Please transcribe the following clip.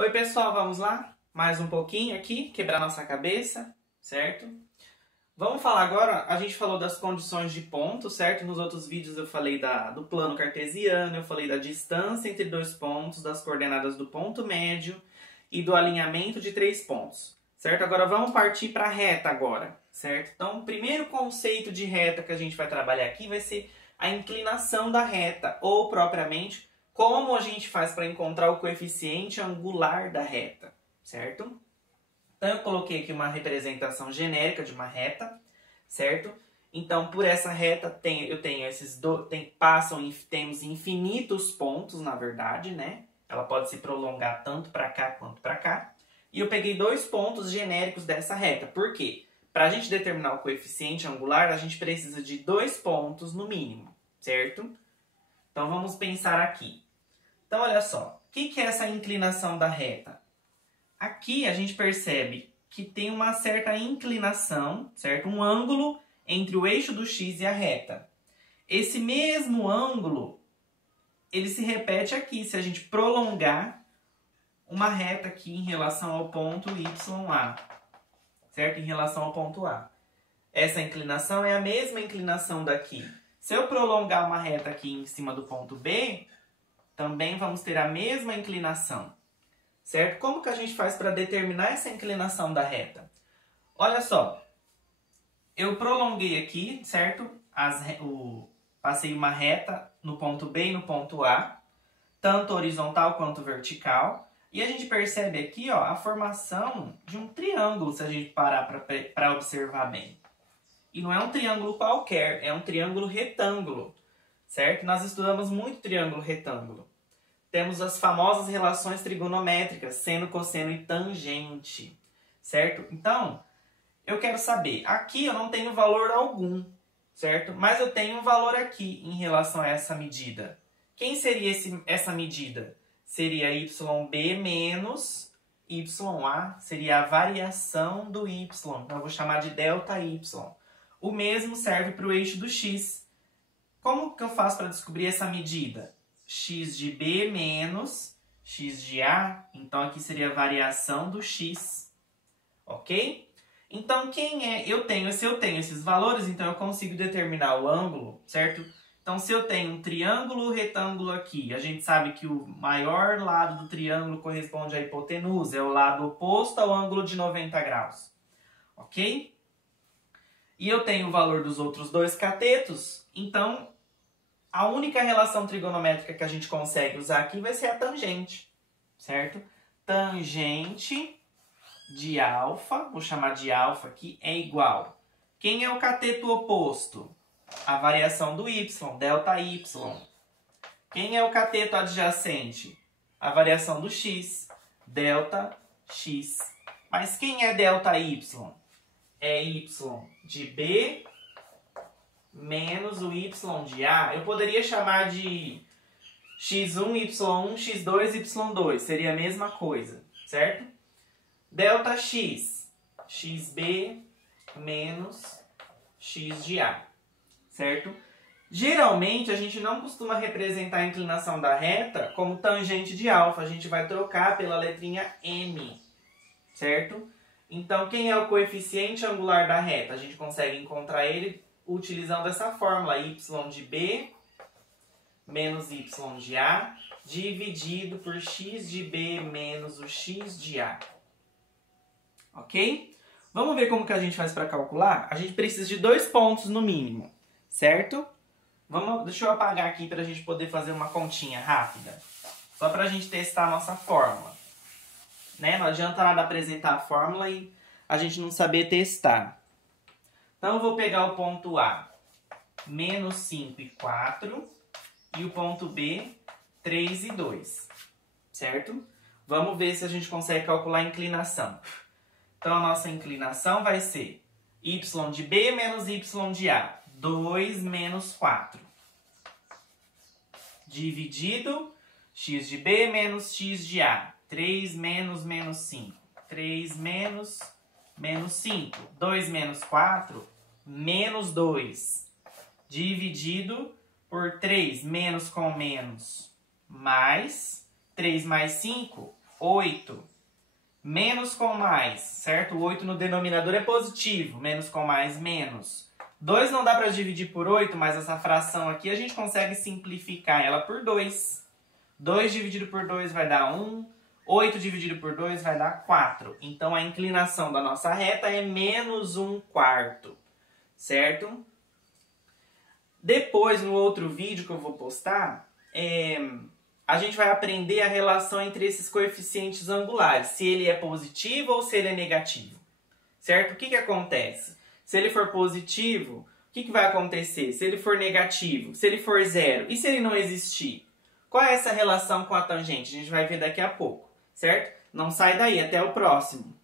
Oi, pessoal, vamos lá? Mais um pouquinho aqui, quebrar nossa cabeça, certo? Vamos falar agora, a gente falou das condições de ponto, certo? Nos outros vídeos eu falei do plano cartesiano, eu falei da distância entre dois pontos, das coordenadas do ponto médio e do alinhamento de três pontos, certo? Agora vamos partir para a reta agora, certo? Então, o primeiro conceito de reta que a gente vai trabalhar aqui vai ser a inclinação da reta, ou propriamente, como a gente faz para encontrar o coeficiente angular da reta, certo? Então, eu coloquei aqui uma representação genérica de uma reta, certo? Então, por essa reta, temos infinitos pontos, na verdade, né? Ela pode se prolongar tanto para cá quanto para cá. E eu peguei dois pontos genéricos dessa reta. Por quê? Para a gente determinar o coeficiente angular, a gente precisa de dois pontos no mínimo, certo? Então, vamos pensar aqui. Então, olha só. O que é essa inclinação da reta? Aqui a gente percebe que tem uma certa inclinação, certo? Um ângulo entre o eixo do x e a reta. Esse mesmo ângulo, ele se repete aqui, se a gente prolongar uma reta aqui em relação ao ponto YA, certo? Em relação ao ponto A. Essa inclinação é a mesma inclinação daqui. Se eu prolongar uma reta aqui em cima do ponto B, também vamos ter a mesma inclinação, certo? Como que a gente faz para determinar essa inclinação da reta? Olha só, eu prolonguei aqui, certo? Passei uma reta no ponto B e no ponto A, tanto horizontal quanto vertical, e a gente percebe aqui, ó, a formação de um triângulo, se a gente parar para observar bem. E não é um triângulo qualquer, é um triângulo retângulo, certo? Nós estudamos muito triângulo retângulo. Temos as famosas relações trigonométricas, seno, cosseno e tangente, certo? Então, eu quero saber, aqui eu não tenho valor algum, certo? Mas eu tenho um valor aqui em relação a essa medida. Quem seria essa medida? Seria YB menos YA, seria a variação do Y, então eu vou chamar de ΔY. O mesmo serve para o eixo do x. Como que eu faço para descobrir essa medida? X de B menos X de A, então aqui seria a variação do X, ok? Então, se eu tenho esses valores, então eu consigo determinar o ângulo, certo? Então, se eu tenho um triângulo retângulo aqui, a gente sabe que o maior lado do triângulo corresponde à hipotenusa, é o lado oposto ao ângulo de 90 graus, ok? E eu tenho o valor dos outros dois catetos, então a única relação trigonométrica que a gente consegue usar aqui vai ser a tangente, certo? Tangente de alfa, vou chamar de alfa aqui, é igual. Quem é o cateto oposto? A variação do y, ΔY. Quem é o cateto adjacente? A variação do x, ΔX. Mas quem é ΔY? É y de B menos o y de A, eu poderia chamar de x1, y1, x2, y2. Seria a mesma coisa, certo? ΔX, xb menos x de A, certo? Geralmente, a gente não costuma representar a inclinação da reta como tangente de alfa. A gente vai trocar pela letrinha M, certo? Então, quem é o coeficiente angular da reta? A gente consegue encontrar ele utilizando essa fórmula, y de B menos y de A, dividido por x de B menos o x de A. Ok? Vamos ver como que a gente faz para calcular? A gente precisa de dois pontos no mínimo, certo? Deixa eu apagar aqui para a gente poder fazer uma continha rápida. Só para a gente testar a nossa fórmula. Né? Não adianta nada apresentar a fórmula e a gente não saber testar. Então, eu vou pegar o ponto A, menos 5 e 4, e o ponto B, 3 e 2, certo? Vamos ver se a gente consegue calcular a inclinação. Então, a nossa inclinação vai ser y de B menos y de A, 2 menos 4, dividido x de B menos x de A, 3 menos 5, 3 menos 5, 2 menos 4, menos 2, dividido por 3, menos com menos, mais 3 mais 5, 8 menos com mais, certo? O 8 no denominador é positivo, menos com mais, menos. 2 não dá para dividir por 8, mas essa fração aqui a gente consegue simplificar ela por 2. 2 dividido por 2 vai dar 1. 8 dividido por 2 vai dar 4. Então, a inclinação da nossa reta é menos 1/4, certo? Depois, no outro vídeo que eu vou postar, a gente vai aprender a relação entre esses coeficientes angulares, se ele é positivo ou se ele é negativo, certo? O que acontece? Se ele for positivo, o que vai acontecer? Se ele for negativo, se ele for zero, e se ele não existir? Qual é essa relação com a tangente? A gente vai ver daqui a pouco, certo? Não sai daí, até o próximo.